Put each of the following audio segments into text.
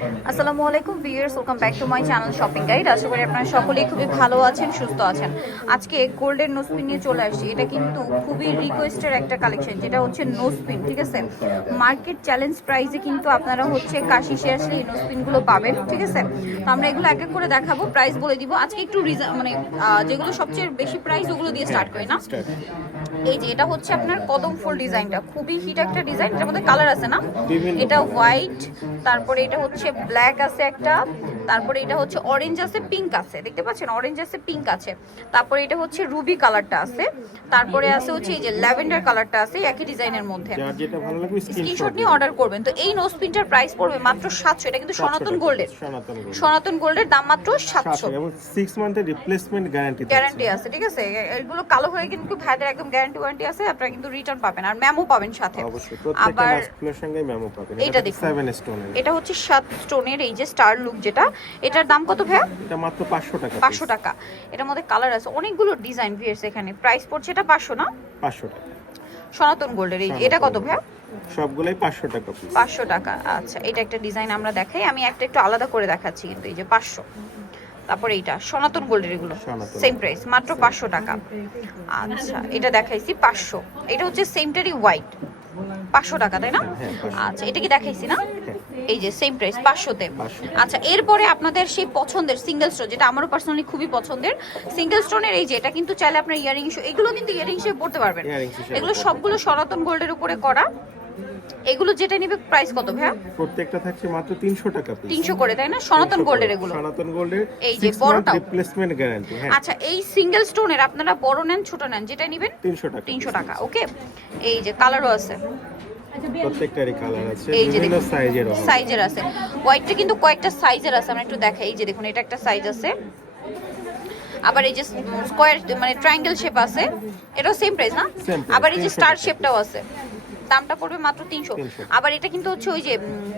আসসালামু আলাইকুম viewers, welcome back to my channel shopping guide. আশা করি আপনারা সকলেই খুবই ভালো আছেন, সুস্থ আছেন। আজকে গোল্ডেন নোজপিন নিয়ে চলে আসছি। এটা কিন্তু খুবই রিকোয়েস্টের একটা কালেকশন, যেটা হচ্ছে নোজপিন, ঠিক আছে। মার্কেট চ্যালেঞ্জ প্রাইসে কিন্তু আপনারা হচ্ছে কাশিসে আসলে এই নোজপিনগুলো পাবেন, ঠিক আছে। তো আমরা এগুলো এক এক করে দেখাবো, প্রাইস বলে দিব। আজকে একটু মানে যেগুলো সবচেয়ে বেশি প্রাইস ওগুলো দিয়ে স্টার্ট করি না। এই যে এটা হচ্ছে আপনার কদম ফুল ডিজাইনটা, খুবই হিট একটা ডিজাইন। এটার মধ্যে কালার আছে না, এটা হোয়াইট, তারপরে এটা হচ্ছে ব্ল্যাক আছে একটা, তারপরে এটা হচ্ছে অরেঞ্জ আছে, পিঙ্ক আছে, দেখতে পাচ্ছেন অরেঞ্জ আছে, পিঙ্ক আছে, তারপরে এটা হচ্ছে রুবি কালারটা আছে, তারপরে আছে হচ্ছে এই যে ল্যাভেন্ডার কালারটা আছে একই ডিজাইনের মধ্যে। যেটা ভালো লাগবে স্ক্রিনশট নিয়ে অর্ডার করবেন। তো এই নোজপিনটার প্রাইস পড়বে মাত্র 700। এটা কিন্তু সনাতন গোল্ডের, সনাতন গোল্ডের দাম মাত্র 700 এবং 6 মান্থের রিপ্লেসমেন্ট গ্যারান্টি আছে, ঠিক আছে। এগুলো কালো হয়ে কিন্তু ভাইদের একদম গ্যারান্টি ওয়ারেন্টি আছে, আপনারা কিন্তু রিটার্ন পাবেন আর মেমো পাবেন সাথে। অবশ্যই প্রত্যেকটা মাস্কুলের সঙ্গে মেমো পাবেন। এটা দেখুন 7 স্টোনের, এটা হচ্ছে 7 স্টোনের এই যে স্টার লুক, যেটা এটার দাম কত ভাই? এটা মাত্র 500 টাকা। 500 টাকা। এটার মধ্যে কালার আছে, অনেকগুলো ডিজাইন ভিউয়ার্স। এখানে প্রাইস পড়ছে এটা 500 না, 500 টাকা সনাতন গোল্ডের। এই এটা কত ভাই? সবগুলাই 500 টাকা পিস। 500 টাকা। আচ্ছা, এটা একটা ডিজাইন আমরা দেখাই, আমি একটা একটু আলাদা করে দেখাচ্ছি কিন্তু। এই যে 500, তারপরে এইটা সনাতন গোল্ডের, এগুলো সেম প্রাইস মাত্র 500 টাকা। আচ্ছা, এটা দেখাইছি 500, এটা হচ্ছে সেমটারই হোয়াইট, 500 টাকা, তাই না? আচ্ছা, এটা কি দেখাইছি না? এই যে সেম প্রাইস 500 তে। আচ্ছা, এরপরে আপনাদের সেই পছন্দের সিঙ্গেল স্টোন, যেটা আমারও পার্সোনালি খুবই পছন্দের, সিঙ্গেল স্টোনের এই যে এটা কিন্তু চাইলে আপনার ইয়ারিংস, এগুলো কিন্তু ইয়ারিংস পড়তে পারবেন। এগুলো সবগুলো সনাতন গোল্ডের উপরে করা। এগুলো যেটা নিবে প্রাইস কত ভাইয়া? প্রত্যেকটা থাকছে মাত্র 300 টাকা পিস। 300 করে, তাই না? সনাতন গোল্ডের এগুলো, সনাতন গোল্ডের এই যে বড়টা রিপ্লেসমেন্ট গ্যারান্টি। হ্যাঁ, আচ্ছা, এই সিঙ্গেল স্টোনের আপনারা বড় নেন ছোট নেন, যেটা নেবেন 300 টাকা। 300 টাকা, ওকে। এই যে কালারও আছে, প্রত্যেকটারই কালার আছে, এই যে বিভিন্ন সাইজের আছে। হোয়াইটটা কিন্তু কয়েকটা সাইজের আছে, আমরা একটু দেখাই। এই যে দেখুন, এটা একটা সাইজ আছে, আবার এই যে স্কয়ার মানে ট্রায়াঙ্গেল শেপ আছে, এটাও সেম প্রাইস না? আবার এই যে স্টার শেপটাও আছে, দামটা পড়বে মাত্র 300। আবার এটা কিন্তু হচ্ছে ওই যে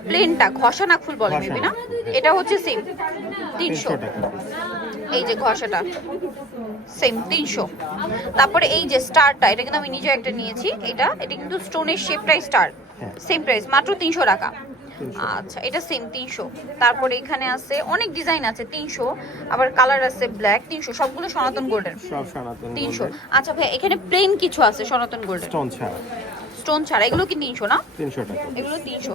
প্লেনটা ঘষা না ফুল বলে মেবি না, এটা হচ্ছে সেম 300 টাকা। এই যে ঘষাটা সেম 300। তারপরে এই যে স্টারটা, এটা কিন্তু আমি নিজে একটা নিয়েছি, এটা কিন্তু স্টোনের শেপটাই স্টার, সেম প্রাইস মাত্র 300 টাকা। আচ্ছা, এটা সেম 300। তারপরে এখানে আছে অনেক ডিজাইন আছে 300, আবার কালার আছে ব্ল্যাক 300, সবগুলো সনাতন গোল্ডের, সব সনাতন 300। আচ্ছা ভাই, এখানে প্লেন কিছু আছে সনাতন গোল্ডের স্টোন ছাড়া, এগুলো কি 300 না? 300 টাকা এগুলো 300।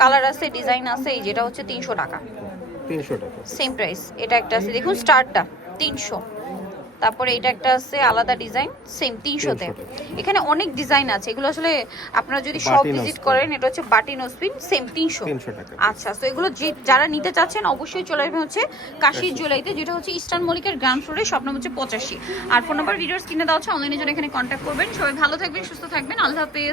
কালার আছে, ডিজাইন আছে, এই যেটা হচ্ছে 300 টাকা, 300 টাকা সেম প্রাইস। এটা একটা আছে দেখুন স্টারটা 300, তারপরে এটা একটা আছে আলাদা ডিজাইন, সেম 300 তে। এখানে অনেক ডিজাইন আছে, এগুলো আসলে আপনারা যদি সব ভিজিট করেন, এটা হচ্ছে বাটি নোজপিন, সেম 300 টাকা। আচ্ছা, তো এগুলো যারা নিতে চাচ্ছেন অবশ্যই চলে আসবেন হচ্ছে কাশির জুয়েলারিতে, যেটা হচ্ছে ইস্টার্ন মল্লিকের গ্রাউন্ড ফ্লোরে, শপ নম্বর হচ্ছে 85। আর ফোন নাম্বার ভিডিওর স্ক্রিনে দেওয়া আছে, অনলাইনে জন্য এখানে কন্ট্যাক্ট করবেন। সবাই ভালো থাকবেন, সুস্থ থাকবেন, আল্লাহ হাফেজ।